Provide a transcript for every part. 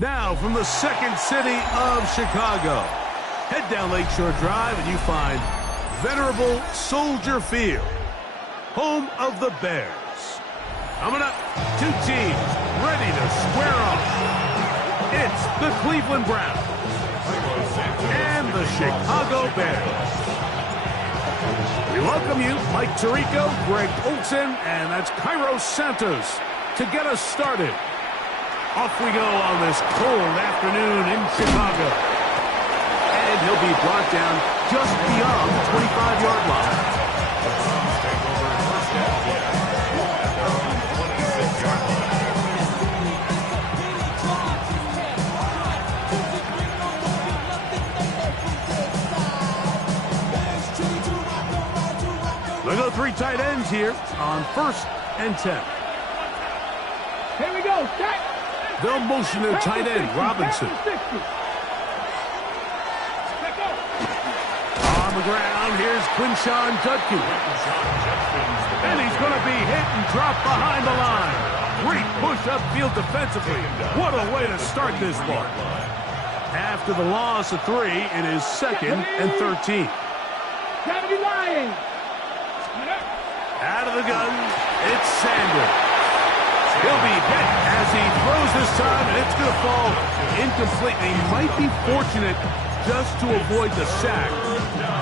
Now, from the second city of Chicago, head down Lakeshore Drive and you find venerable Soldier Field, home of the Bears. Coming up, two teams ready to square off. It's the Cleveland Browns and the Chicago Bears. We welcome you, Mike Tirico, Greg Olson, and that's Cairo Santos to get us started. Off we go on this cold afternoon in Chicago. And he'll be brought down just beyond the 25-yard line. They go three tight ends here on 1st and 10. Here we go, set. They'll motion their tight end, Robinson. On the ground, here's Quinshon Judkins. And he's going to be hit and dropped behind the line. Great push upfield defensively. What a way to start this ball. After the loss of 3, it is 2nd and 13. Out of the gun, it's Sanders. He'll be hit as he throws this time, and it's going to fall incomplete. He might be fortunate just to avoid the sack,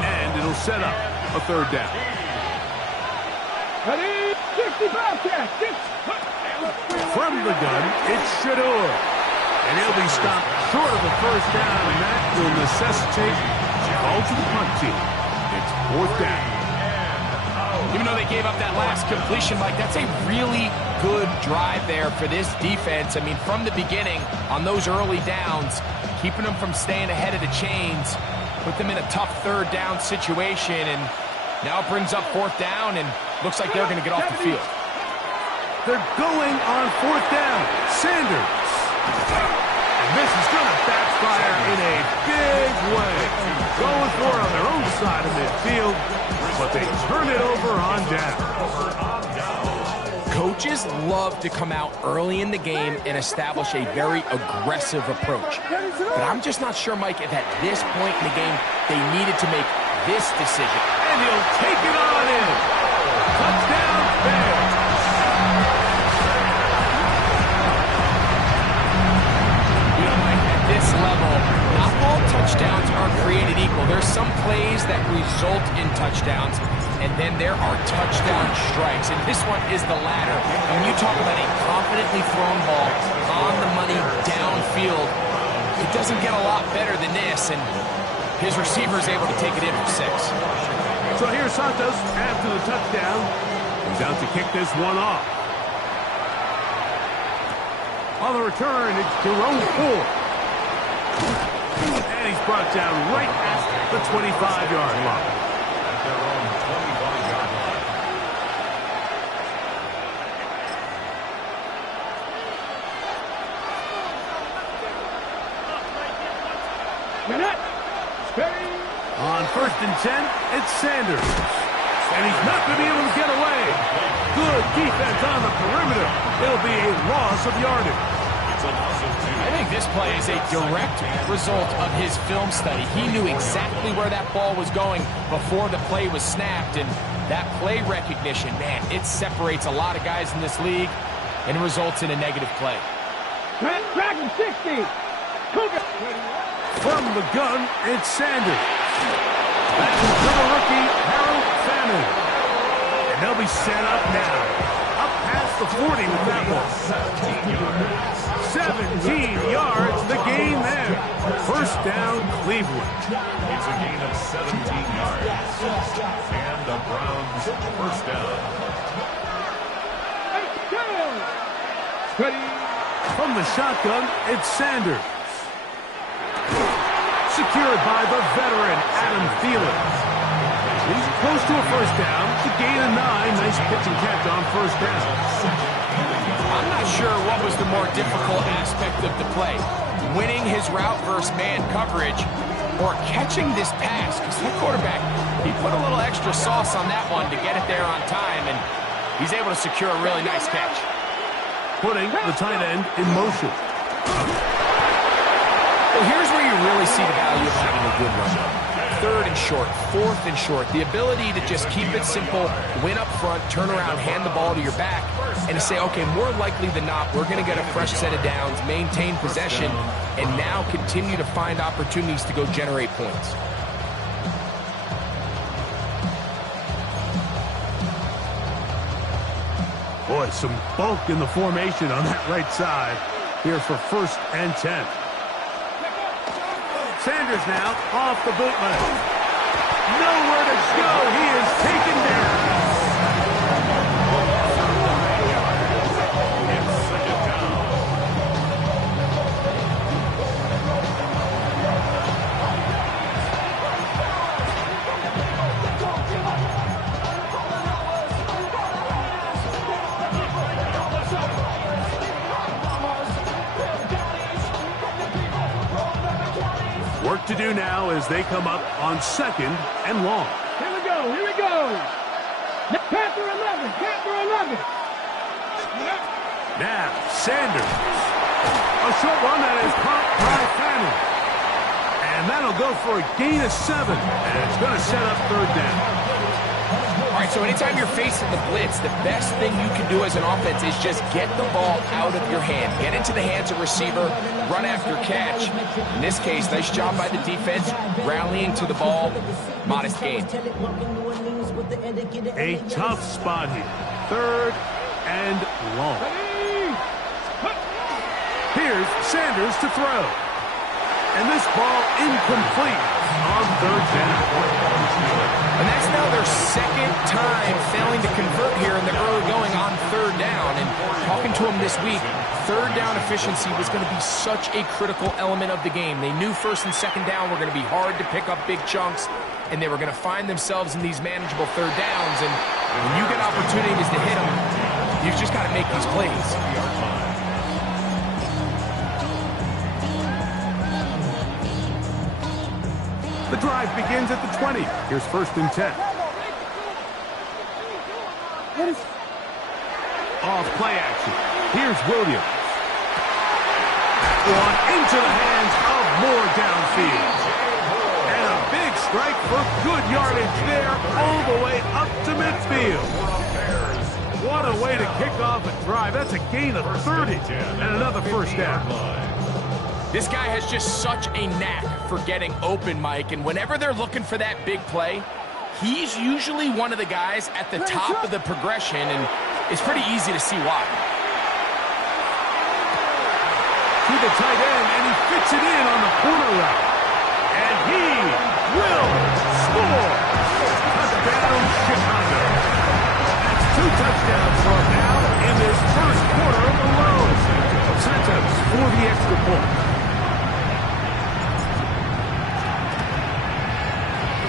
and it'll set up a 3rd down. From the gun, it's Shedeur. And he'll be stopped short of the 1st down, and that will necessitate a call to the punt team. It's 4th down. Even though they gave up that last completion, Mike, that's a really good drive there for this defense. I mean, from the beginning, on those early downs, keeping them from staying ahead of the chains, put them in a tough 3rd down situation, and now it brings up 4th down, and looks like they're going to get off the field. They're going on 4th down. Sanders. And this is going to backfire in a big way. Going for it on their own side of midfield, but they turn it over on down. Coaches love to come out early in the game and establish a very aggressive approach. But I'm just not sure, Mike, if at this point in the game they needed to make this decision. And he'll take it on in. Touchdown, Bears. You know, Mike, at this level, not all touchdowns are created equal. There's some plays that result in touchdowns, and then there are touchdown strikes, and this one is the latter. When you talk about a confidently thrown ball on the money downfield, it doesn't get a lot better than this, and his receiver is able to take it in for 6. So here's Santos after the touchdown. He's out to kick this one off. On the return, it's Jerome Ford. And he's brought down right at the 25-yard line. On 1st and 10, it's Sanders. And he's not going to be able to get away. Good defense on the perimeter. It'll be a loss of yardage. I think this play is a direct result of his film study. He knew exactly where that ball was going before the play was snapped, and that play recognition, man, it separates a lot of guys in this league and results in a negative play. Dragon 60. Cougar. From the gun, it's Sanders. Back to the rookie, Harold Fannin. And they'll be set up now. Up past the 40 with that one. 17 yards, the gain there. 1st down, Cleveland. It's a gain of 17 yards. And the Browns 1st down. From the shotgun, it's Sanders. Secured by the veteran, Adam Thielen. He's close to a 1st down. It's a gain of 9. Nice pitch and catch on 1st down. I'm not sure what was the more difficult aspect of the play. winning his route versus man coverage or catching this pass, because that quarterback, he put a little extra sauce on that one to get it there on time, and he's able to secure a really nice catch. Putting the tight end in motion. Well, here's where you really see the value of having a good run. 3rd and short, 4th and short. The ability to just keep it simple, win up front, turn around, hand the ball to your back, and to say, okay, more likely than not, we're going to get a fresh set of downs, maintain possession, and now continue to find opportunities to go generate points. Boy, some bulk in the formation on that right side here for 1st and 10. Sanders now off the bootleg. Nowhere to go. He is taken down. Work to do now as they come up on 2nd and long. Here we go, here we go. Panther 11, Panther 11. Now, Sanders. A short one that is caught by Fanning. And that'll go for a gain of 7. And it's going to set up 3rd down. All right, so anytime you're facing the blitz, the best thing you can do as an offense is just get the ball out of your hand. Get into the hands of receiver, run after catch. In this case, nice job by the defense, rallying to the ball. Modest gain. A tough spot here. 3rd and long. Here's Sanders to throw. And this ball incomplete on 3rd down. And that's now their 2nd time failing to convert here in the early going on 3rd down. And talking to them this week, 3rd down efficiency was going to be such a critical element of the game. They knew 1st and 2nd down were going to be hard to pick up big chunks, and they were going to find themselves in these manageable 3rd downs. And when you get opportunities to hit them, you've just got to make these plays. The drive begins at the 20. Here's 1st and 10. Off play action. Here's Williams. That one into the hands of Moore downfield. And a big strike for good yardage there all the way up to midfield. What a way to kick off a drive. That's a gain of 30 and another 1st down. This guy has just such a knack for getting open, Mike, and whenever they're looking for that big play, he's usually one of the guys at the top of the progression, and it's pretty easy to see why. To the tight end, and he fits it in on the corner route. And he will score. Touchdown, Chicago. That's 2 touchdowns for him now in this 1st quarter alone. Santos for the extra point.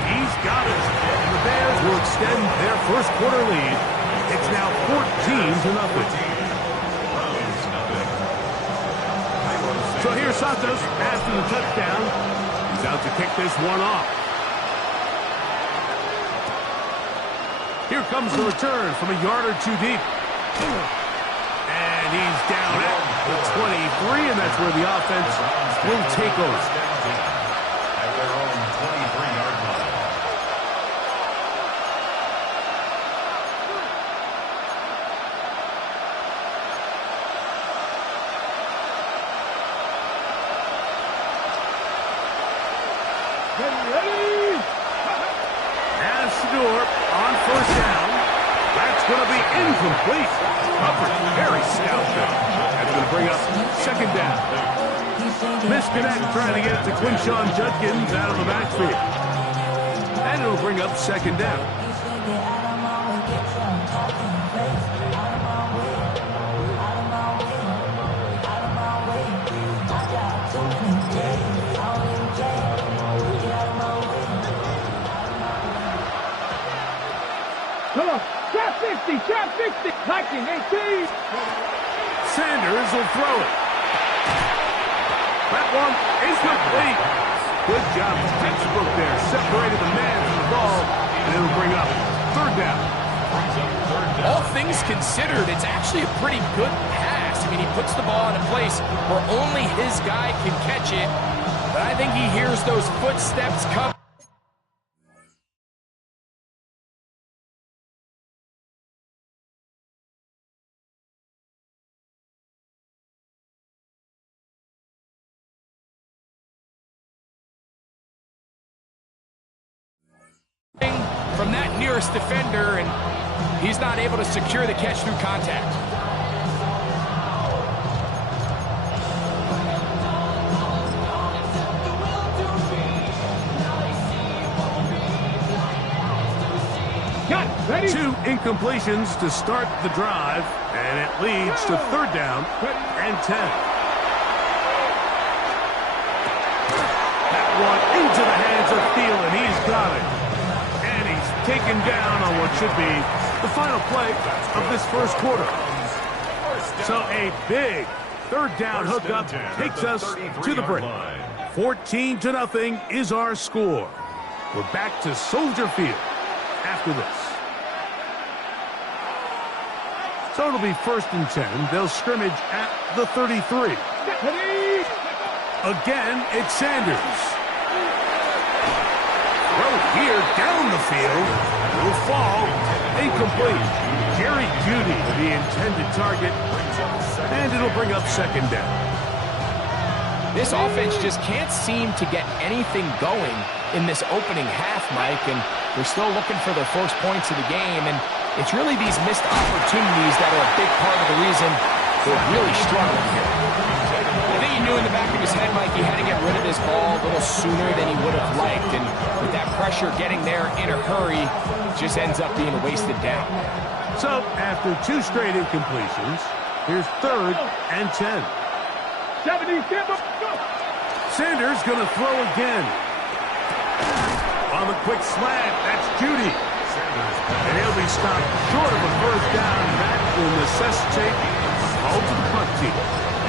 He's got it. And the Bears will extend their 1st quarter lead. It's now 14-0. So here's Santos after the touchdown. He's out to kick this one off. Here comes the return from a yard or 2 deep. And he's down at the 23, and that's where the offense will take over. At their own 23-yard line. And Shedeur on 1st down. That's going to be incomplete. Coverage very stout there. That's going to bring up 2nd down. Misconnect trying to get it to Quinshon Judkins out of the backfield. And it'll bring up 2nd down. Come on, trap 60, trap 60. 19, 18. Sanders will throw it. That one is complete. Good job. Textbook there. Separated the man from the ball, and it'll bring up third down. All things considered, it's actually a pretty good pass. I mean, he puts the ball in a place where only his guy can catch it, but I think he hears those footsteps come. From that nearest defender, and he's not able to secure the catch through contact. Ready? 2 incompletions to start the drive, and it leads to third down and 10. That one into the hands of Thielen. He's got it. And he's taken down on what should be the final play of this first quarter. So a big third down hookup takes us to the break. 14-0 is our score. We're back to Soldier Field after this. So it'll be 1st and 10. They'll scrimmage at the 33. Again, it's Sanders. Throw here down the field. Will fall. Incomplete. Jerry Jeudy, the intended target. And it'll bring up second down. This offense just can't seem to get anything going in this opening half, Mike, and they're still looking for their first points of the game, and it's really these missed opportunities that are a big part of the reason they're really struggling here. I think he knew in the back of his head, Mike, he had to get rid of this ball a little sooner than he would have liked, and with that pressure getting there in a hurry, it just ends up being a wasted down. So, after 2 straight incompletions, here's 3rd and 10. 70, Sanders going to throw again. On the quick slant, that's Jeudy. And he'll be stopped short of a first down. That will necessitate a call to the punt team.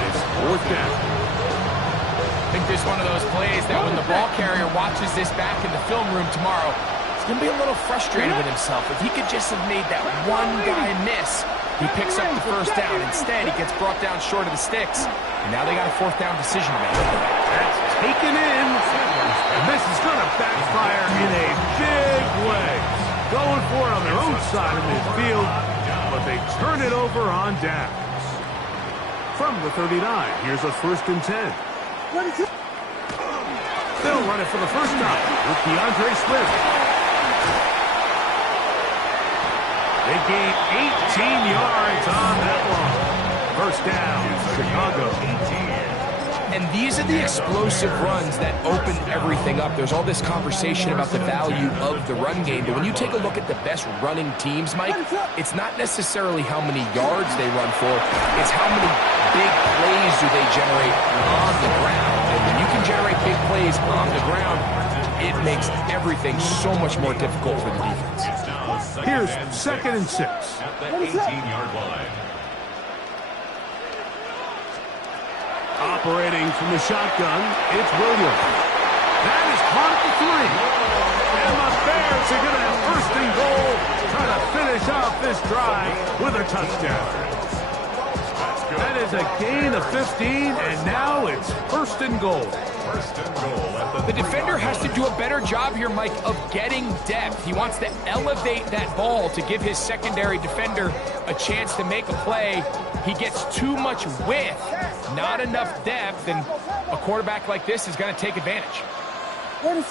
It's 4th down. I think there's one of those plays that when the ball carrier watches this back in the film room tomorrow, he's going to be a little frustrated with himself. If he could just have made that one guy miss, he picks up the first down. Instead, he gets brought down short of the sticks. And now they got a 4th down decision to make. That's taken in. And this is going to backfire in a big way. Going for it on their own side of midfield, but they turn it over on downs. From the 39, here's a 1st and 10. They'll run it for the first time with DeAndre Swift. They gain 18 yards on that one. First down, Chicago. And these are the explosive runs that open everything up. There's all this conversation about the value of the run game, but when you take a look at the best running teams, Mike, it's not necessarily how many yards they run for, it's how many big plays do they generate on the ground. And when you can generate big plays on the ground, it makes everything so much more difficult for the defense. Here's 2nd and 6. At the 18-yard line. Operating from the shotgun, it's Williams. That is caught at the 3. And the Bears are going to have 1st and goal, trying to finish off this drive with a touchdown. That is a gain of 15, and now it's 1st and goal. 1st and goal at The defender has to do a better job here, Mike, of getting depth. He wants to elevate that ball to give his secondary defender a chance to make a play. He gets too much width, not enough depth, and a quarterback like this is going to take advantage. Throwing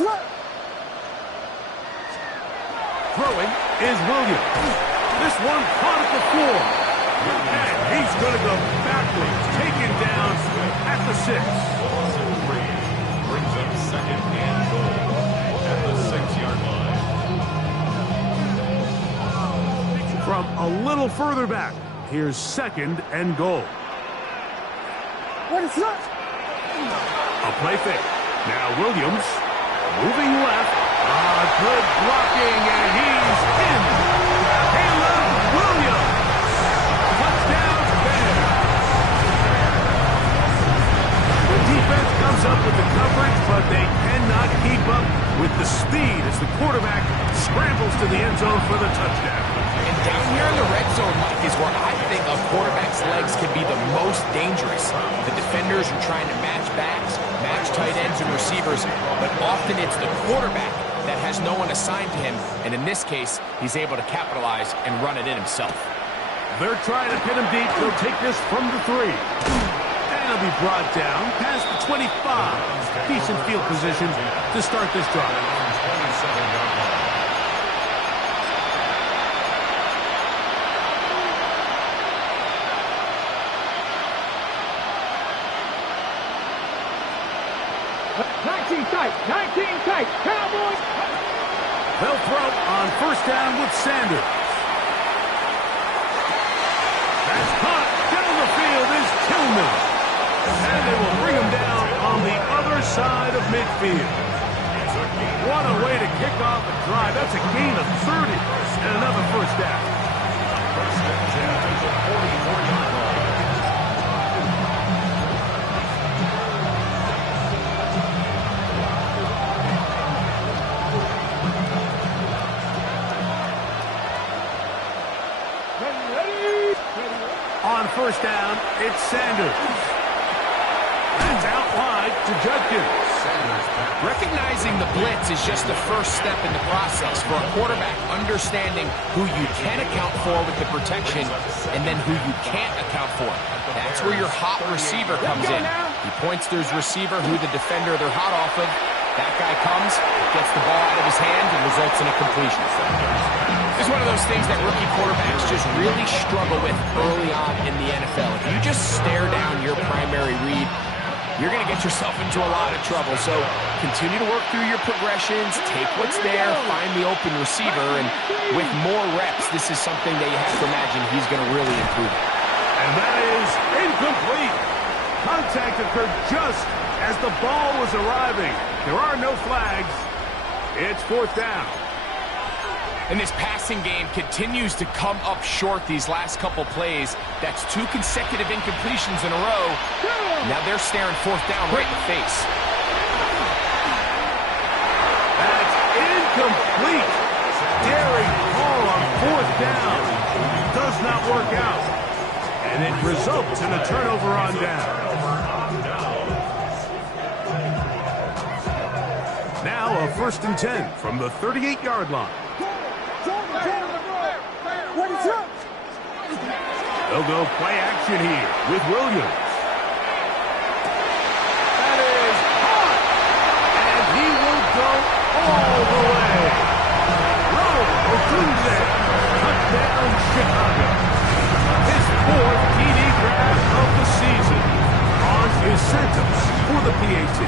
is Williams. This one caught at the 4. And he's going to go backwards, taken down at the 6. brings up 2nd and goal at the 6-yard line. From a little further back, here's 2nd and goal. A play fake. Now Williams moving left. Good blocking, and he's in. Caleb Williams. Touchdown, Bears. The defense zone for the touchdown. And down here in the red zone, Mike, is where I think a quarterback's legs can be the most dangerous. The defenders are trying to match backs, match tight ends and receivers, but often it's the quarterback that has no one assigned to him, and in this case, he's able to capitalize and run it in himself. They're trying to pin him deep. They'll take this from the 3. And he'll be brought down past the 25. Decent field position to start this drive. 27-yard line. Tight, 19 tight, Cowboys. They'll throw on first down with Sanders. That's caught. Down the field is Tillman. And they will bring him down on the other side of midfield. What a way to kick off a drive. That's a gain of 30 and another first down. First and 10 at the 44-yard line. On first down, it's Sanders. That's out wide to Judkins. Recognizing the blitz is just the first step in the process for a quarterback, understanding who you can account for with the protection and then who you can't account for. That's where your hot receiver comes in. He points to his receiver who the defender they're hot off of. That guy comes, gets the ball out of his hand, and results in a completion. It's one of those things that rookie quarterbacks just really struggle with early on in the NFL. If you just stare down your primary read, you're going to get yourself into a lot of trouble. So continue to work through your progressions, take what's there, find the open receiver, and with more reps, this is something that you have to imagine he's going to really improve. And that is incomplete. Contact occurred just as the ball was arriving. There are no flags. It's fourth down. And this passing game continues to come up short these last couple plays. That's 2 consecutive incompletions in a row. Now they're staring fourth down right in the face. That's incomplete. Daring call on fourth down. Does not work out. And it results in a turnover on down. Now a first and 10 from the 38-yard line. They'll go play action here with Williams. That is hot. And he will go all the way. Rome Odunze, touchdown Chicago. His 4th TD grab of the season. On his sentence for the PAT.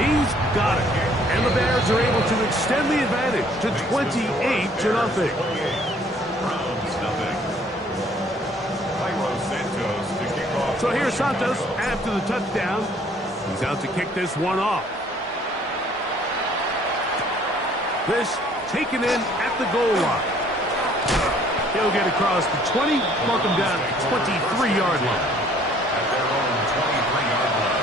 He's got it. And the Bears are able to extend the advantage to 28-0. So here's Santos after the touchdown. He's out to kick this one off. This taken in at the goal line. He'll get across the 20, mark him down at the 23-yard line. At their own 23-yard line.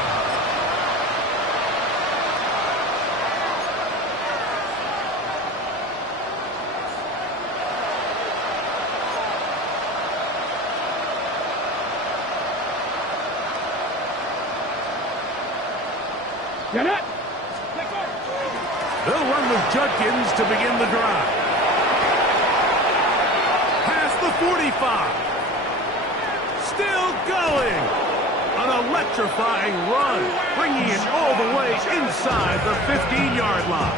Get it. They'll run with Judkins to begin the drive. Past the 45. Still going. An electrifying run, bringing it all the way inside the 15-yard line.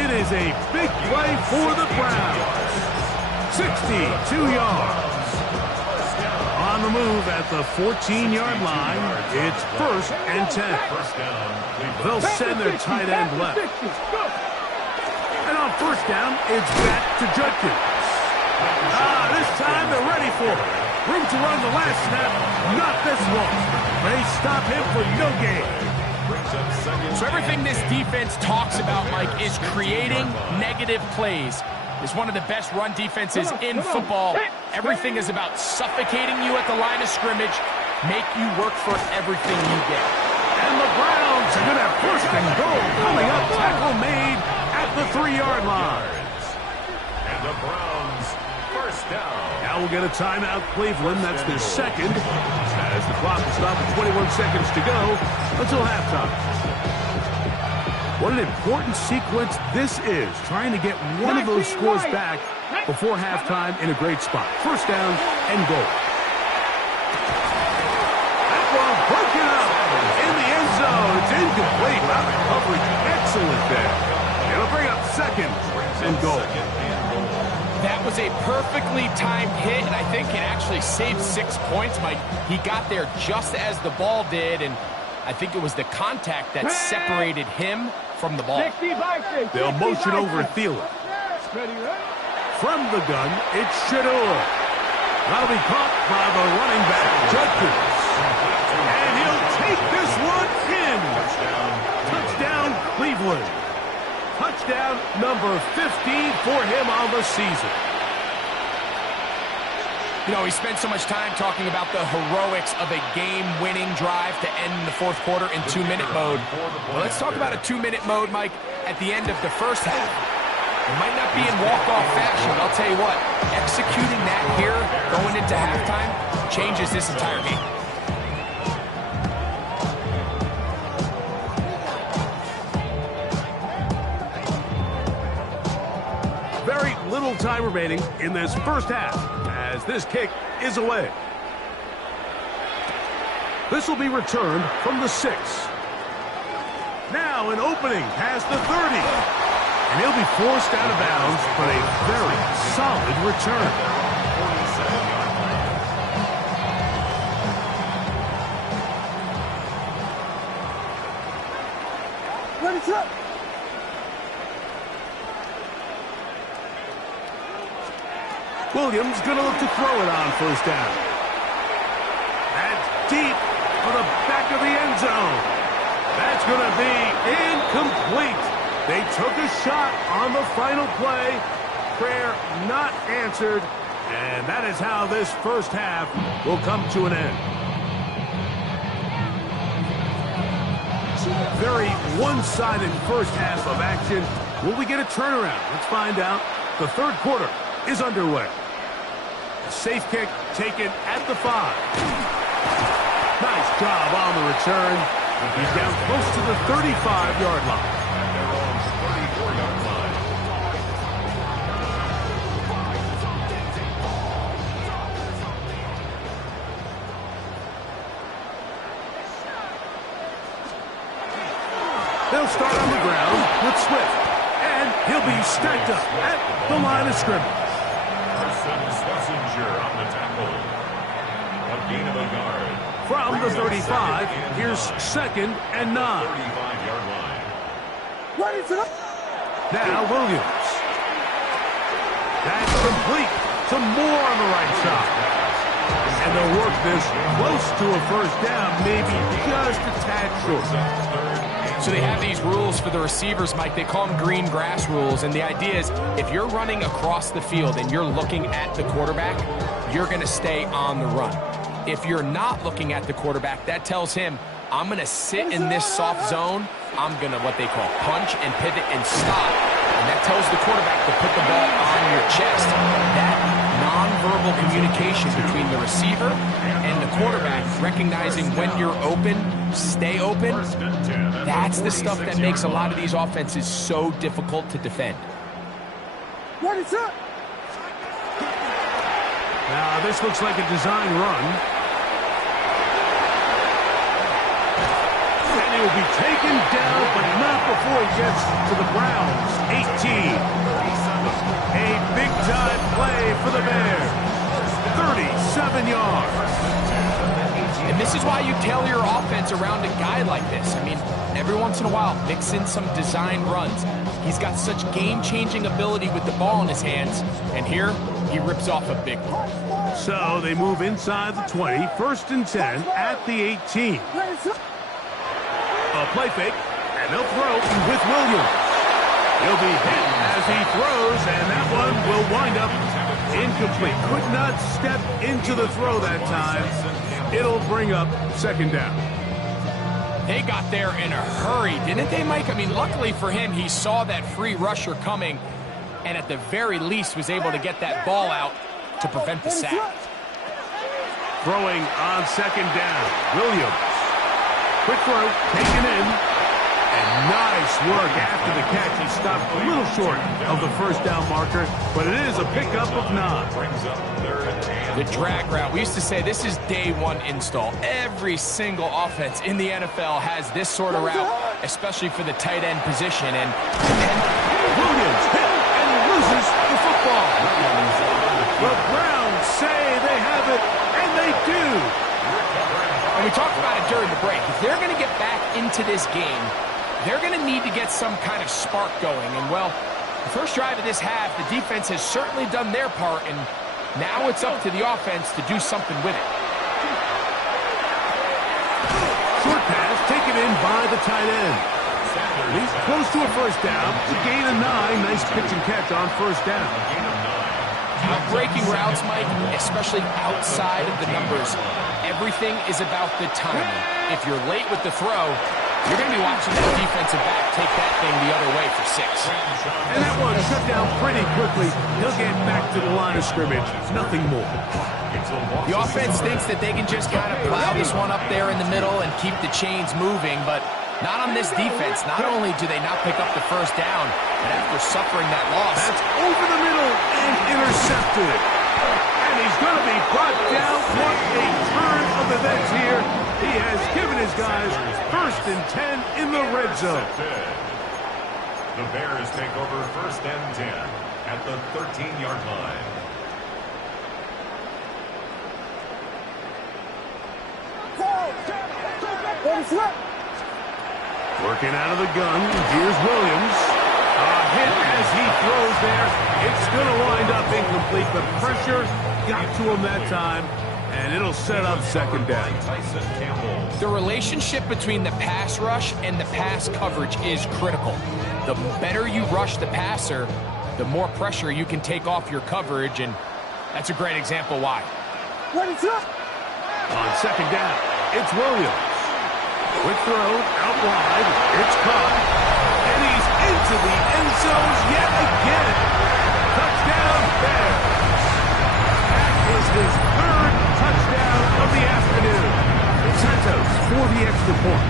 It is a big play for the Browns. 62 yards. On the move at the 14-yard line, it's first and 10. They'll send their tight end left. And on first down, it's back to Judkins. This time they're ready for it. Room to run the last snap, not this one. They stop him for no gain. So everything this defense talks about, Mike, is creating negative plays. It's one of the best run defenses in football. Everything is about suffocating you at the line of scrimmage, make you work for everything you get. And the Browns are going to have first and goal coming up. Tackle made at the 3-yard line. And the Browns first down. Now we'll get a timeout, Cleveland. That's their second, as the clock will stop at 21 seconds to go until halftime. What an important sequence this is, trying to get one of those scores back before halftime in a great spot. First down and goal. That one broken up in the end zone. It's incomplete. Wow, the coverage excellent there. It'll bring up second and goal. That was a perfectly timed hit, and I think it actually saved 6 points, Mike. He got there just as the ball did, and I think it was the contact that separated him from the ball. They'll motion over Thielen. From the gun, it's Shedeur. That'll be caught by the running back, Judkins. And he'll take this one in. Touchdown, Cleveland. Touchdown number 15 for him on the season. You know, he spent so much time talking about the heroics of a game-winning drive to end the fourth quarter in 2-minute mode. Well, let's talk about a 2-minute mode, Mike, at the end of the first half. It might not be in walk-off fashion, but I'll tell you what, executing that here, going into halftime, changes this entire game. Very little time remaining in this first half as this kick is away. This will be returned from the 6. Now an opening past the 30. And he'll be forced out of bounds, but a very solid return. What is up? Williams going to look to throw it on first down. That's deep for the back of the end zone. That's going to be incomplete. They took a shot on the final play. Prayer not answered. And that is how this first half will come to an end. Very one-sided first half of action. Will we get a turnaround? Let's find out. The third quarter is underway. A safe kick taken at the 5. Nice job on the return. He's down close to the 35-yard line. They'll start on the ground with Swift. And he'll be stacked up at the line of scrimmage. Carson Schlesinger on the tackle. A gain of a yard. From the 35, here's second and 9. 35-yard line. What is up? Now Williams. That's complete to Moore on the right side. And they'll work this close to a first down, maybe just a tad short. So they have these rules for the receivers, Mike. They call them green grass rules. And the idea is if you're running across the field and you're looking at the quarterback, you're going to stay on the run. If you're not looking at the quarterback, that tells him, I'm going to sit in this soft zone. I'm going to, what they call, punch and pivot and stop. And that tells the quarterback to put the ball on your chest. That nonverbal communication between the receiver and the quarterback, recognizing when you're open, stay open, that's the stuff that makes a lot of these offenses so difficult to defend. What is up? Now this looks like a design run. And he will be taken down, but not before he gets to the Browns. 18. A big-time play for the Bears. 37 yards. And this is why you tailor your offense around a guy like this. I mean, every once in a while, mix in some design runs. He's got such game-changing ability with the ball in his hands. And here, he rips off a big one. So they move inside the 20, first and 10 at the 18. A play fake, and they'll throw with Williams. He'll be hit as he throws, and that one will wind up incomplete. Could not step into the throw that time. It'll bring up second down. They got there in a hurry, didn't they, Mike? I mean, luckily for him, he saw that free rusher coming and at the very least was able to get that ball out to prevent the sack. Throwing on second down. Williams. Quick throw, taken in. And nice work after the catch. He stopped a little short of the first down marker, but it is a pickup of 9. The drag route. We used to say this is day one install. Every single offense in the NFL has this sort of route, especially for the tight end position. And Williams hit and loses the football. The Browns say they have it, and they do. And we talked about it during the break. If they're going to get back into this game, they're going to need to get some kind of spark going. And, well, the first drive of this half, the defense has certainly done their part, and now it's up to the offense to do something with it. Short pass taken in by the tight end. He's close to a first down. It's a gain of 9. Nice pitch and catch on first down. Breaking routes, Mike, especially outside of the numbers, everything is about the timing. If you're late with the throw, you're going to be watching that defensive back take that thing the other way for 6. And that one shut down pretty quickly. He'll get back to the line of scrimmage. Nothing more. The offense thinks that they can just kind of plow this one up there in the middle and keep the chains moving, but not on this defense. Not only do they not pick up the first down, but after suffering that loss. That's over the middle and intercepted. And he's going to be brought down. What a turn of events here. He has given his guys 1st and 10 in the red zone. The Bears take over 1st and 10 at the 13-yard line. Working out of the gun. Here's Williams. A hit as he throws there. It's going to wind up incomplete, but pressure got to him that time, and it'll set up second down. The relationship between the pass rush and the pass coverage is critical. The better you rush the passer, the more pressure you can take off your coverage, and that's a great example why. On second down, it's Williams. Quick throw, out wide, it's caught, and he's into the end zone yet again. Touchdown, Bears. That is his 3rd touchdown of the afternoon. Santos for the extra point.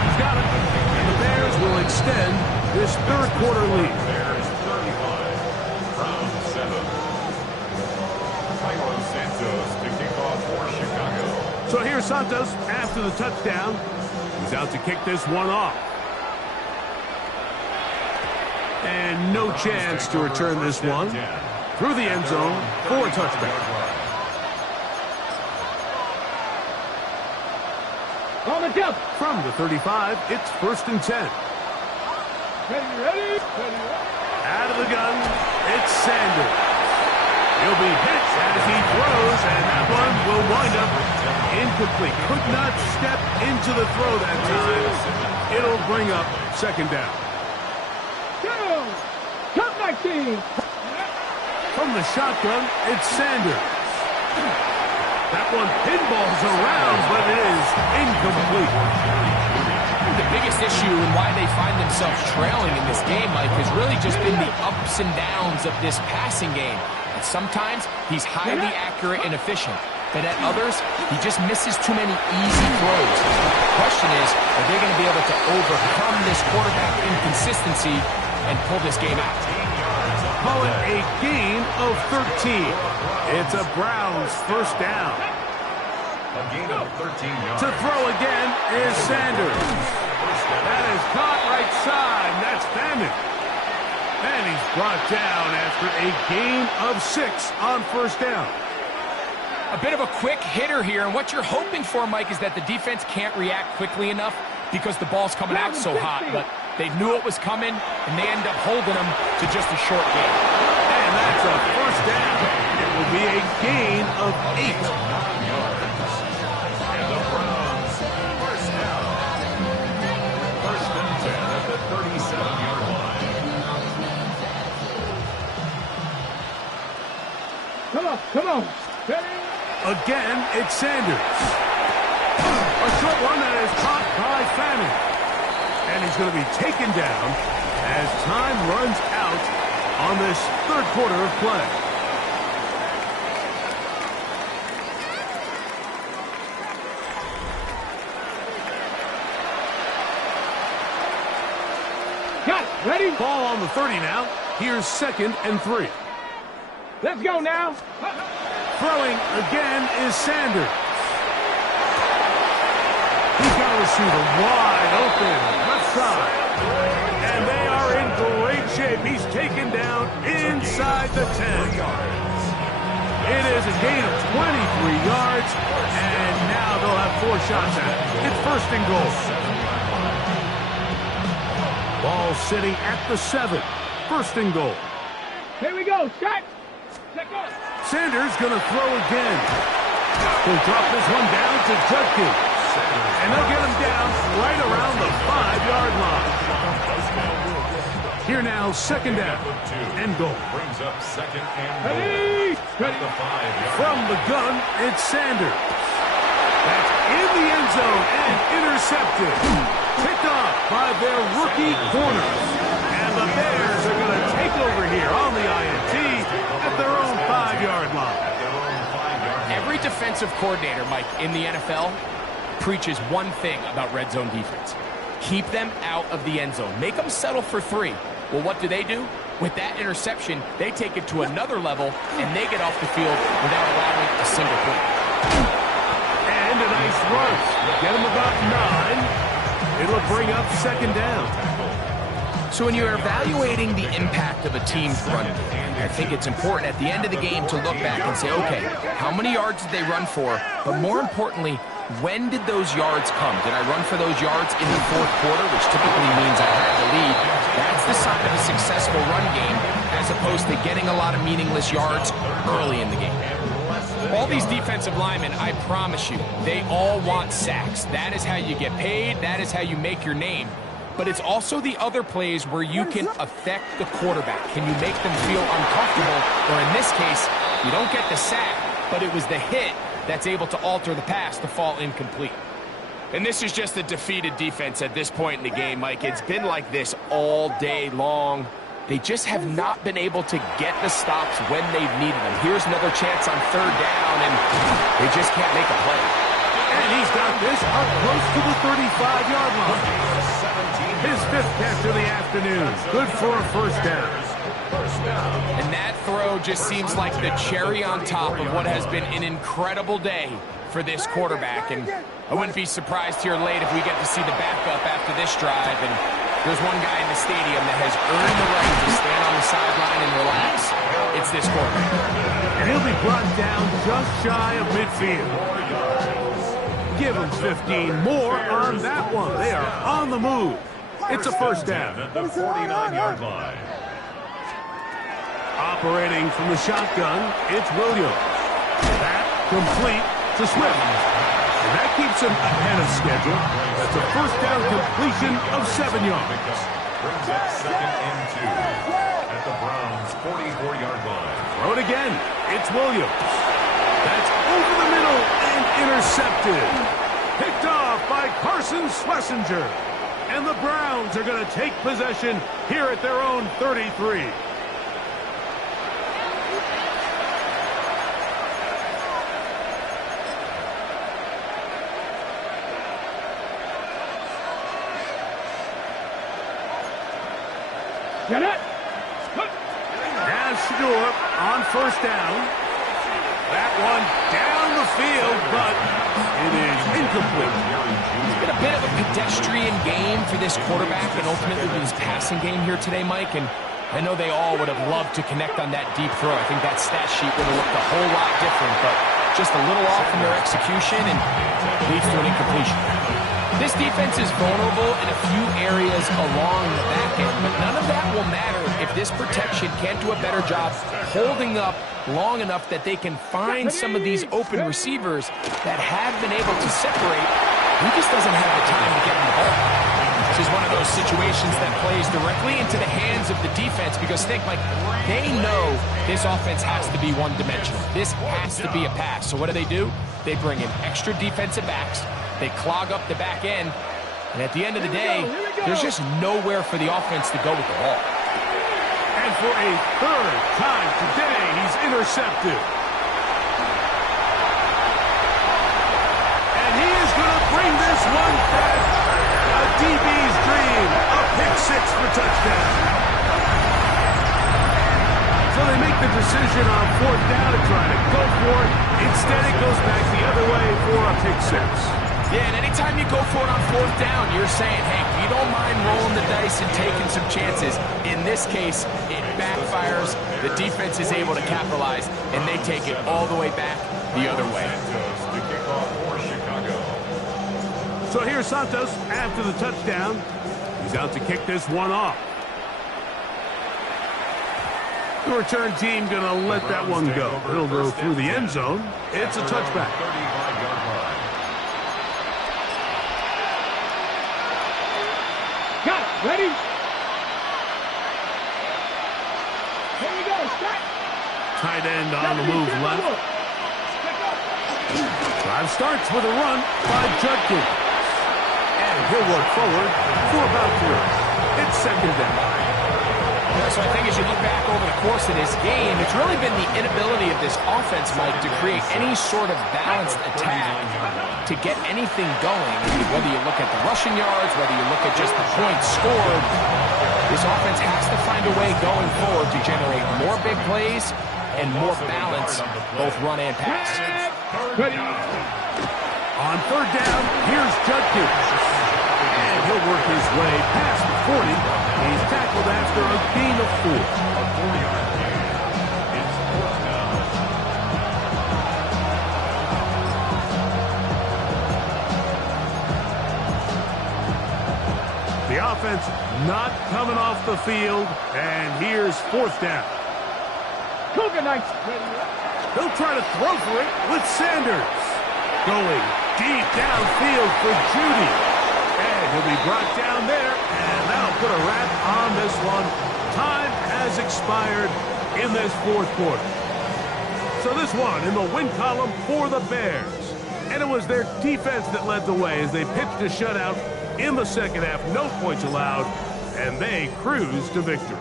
He's got it, and the Bears will extend this 3rd quarter lead. Bears 35, Browns 7. Cairo Santos to kick off for Chicago. So here's Santos after the touchdown. He's out to kick this one off. And no chance to return this one. Through the end zone for a touchdown. On the jump. From the 35, it's 1st and 10. Ready. Out of the gun, it's Sanders. He'll be hit as he throws, and that one will wind up incomplete. Could not step into the throw that time. It'll bring up second down. Come back, team. From the shotgun, it's Sanders. That one pinballs around, but it is incomplete. The biggest issue and why they find themselves trailing in this game, Mike, has really just been the ups and downs of this passing game. And sometimes he's highly accurate and efficient, but at others, he just misses too many easy throws. The question is, are they going to be able to overcome this quarterback inconsistency and pull this game out? Call it a gain of 13. It's a Browns 1st down. A gain of 13 yards. To throw again is Sanders. That is caught right side. That's Famine. And he's brought down after a gain of 6 on 1st down. A bit of a quick hitter here, and what you're hoping for, Mike, is that the defense can't react quickly enough because the ball's coming out so hot. But they knew it was coming, and they end up holding them to just a short gain. And that's a 1st down. It will be a gain of 8. And the Browns, 1st down. 1st and 10 at the 37-yard line. Come on. Ready. Again, it's Sanders. A short one Fanning. And he's going to be taken down as time runs out on this third quarter of play. Got it. Ready? Ball on the 30 now. Here's 2nd and 3. Let's go now. Throwing again is Sanders. He's got a receiver wide open, left side. And they are in great shape. He's taken down inside the 10. It is a gain of 23 yards, and now they'll have 4 shots at it. It's 1st and goal. Ball sitting at the 7. 1st and goal. Here we go. Shot. Check up. Sanders going to throw again. He'll drop this one down to Judkins. And they'll get him down right around the 5-yard line. Here now, 2nd down and goal. Brings up 2nd and goal. Ready? At the 5-yard From the gun, it's Sanders. That's in the end zone and intercepted. Picked off by their rookie corner. And the Bears are going to take over here on the INT at their own 5-yard line. Every defensive coordinator, Mike, in the NFL preaches one thing about red zone defense. Keep them out of the end zone. Make them settle for 3. Well, what do? With that interception, they take it to another level, and they get off the field without allowing a single point. And a nice rush. Get him about 9. It'll bring up 2nd down. So when you're evaluating the impact of a team's run game, I think it's important at the end of the game to look back and say, okay, how many yards did they run for? But more importantly, when did those yards come? Did I run for those yards in the 4th quarter, which typically means I had the lead? That's the sign of a successful run game, as opposed to getting a lot of meaningless yards early in the game. All these defensive linemen, I promise you, they all want sacks. That is how you get paid. That is how you make your name. But it's also the other plays where you can affect the quarterback. Can you make them feel uncomfortable? Or in this case, you don't get the sack, but it was the hit that's able to alter the pass to fall incomplete. And this is just a defeated defense at this point in the game, Mike. It's been like this all day long. They just have not been able to get the stops when they've needed them. Here's another chance on 3rd down, and they just can't make a play. And he's got this up close to the 35-yard line. His 5th catch of the afternoon. Good for a 1st down. And that throw just seems like the cherry on top of what has been an incredible day for this quarterback. And I wouldn't be surprised here late if we get to see the backup after this drive. And there's one guy in the stadium that has earned the right to stand on the sideline and relax. It's this quarterback. And he'll be brought down just shy of midfield. Give him 15 more on that one. They are on the move. It's a 1st down. At the 49-yard line. Operating from the shotgun, it's Williams. That complete to Swift. And that keeps him ahead of schedule. That's a 1st down completion of 7 yards. Brings up 2nd and 2 at the Browns' 44-yard line. Throw it again. It's Williams. That's over the middle and intercepted. Picked off by Carson Schlesinger. And the Browns are going to take possession here at their own 33. Get it. Now Shedeur on 1st down. That one down the field, but it is incomplete. It's been a bit of a pedestrian game for this quarterback and ultimately his passing game here today, Mike. And I know they all would have loved to connect on that deep throw. I think that stat sheet would have looked a whole lot different, but just a little off in their execution and leads to an incompletion. This defense is vulnerable in a few areas along the back end, but none of that will matter if this protection can't do a better job holding up long enough that they can find some of these open receivers that have been able to separate. He just doesn't have the time to get in the ball. This is one of those situations that plays directly into the hands of the defense because think, Mike, they know this offense has to be one-dimensional. This has to be a pass. So what do? They bring in extra defensive backs. They clog up the back end, And at the end of the day, there's just nowhere for the offense to go with the ball. And for a third time today, he's intercepted. And he is going to bring this one back. A DB's dream. A pick six for touchdown. So they make the decision on fourth down to try to go for it. Instead, it goes back the other way for a pick six. Yeah, and anytime you go for it on fourth down, you're saying, hey, you don't mind rolling the dice and taking some chances. In this case, it backfires. The defense is able to capitalize, and they take it all the way back the other way. To kick off for Chicago. So here's Santos after the touchdown. He's out to kick this one off. The return team going to let that one go. It'll go through the end zone. It's a touchback. 35-yard line. Got it. Ready? Here we go. Start. Tight end on the move left. Drive starts with a run by Judkins. And he'll work forward for about 3. It's second down. So I think as you look back over the course of this game, it's really been the inability of this offense, Mike, to create any sort of balanced attack to get anything going. Whether you look at the rushing yards, whether you look at just the points scored, this offense has to find a way going forward to generate more big plays and more balance, both run and pass. Ready? On third down, here's Judkins. And he'll work his way past the 40. He's tackled after a gain of 4. A 4-yard gain. It's fourth down. The offense not coming off the field. And here's fourth down. Cougar Knights. They'll try to throw for it with Sanders. Going deep downfield for Judy. And he'll be brought down there. And that'll put a wrap on this one. Time has expired in this fourth quarter. So this one in the win column for the Bears. And it was their defense that led the way as they pitched a shutout in the second half. No points allowed. And they cruised to victory.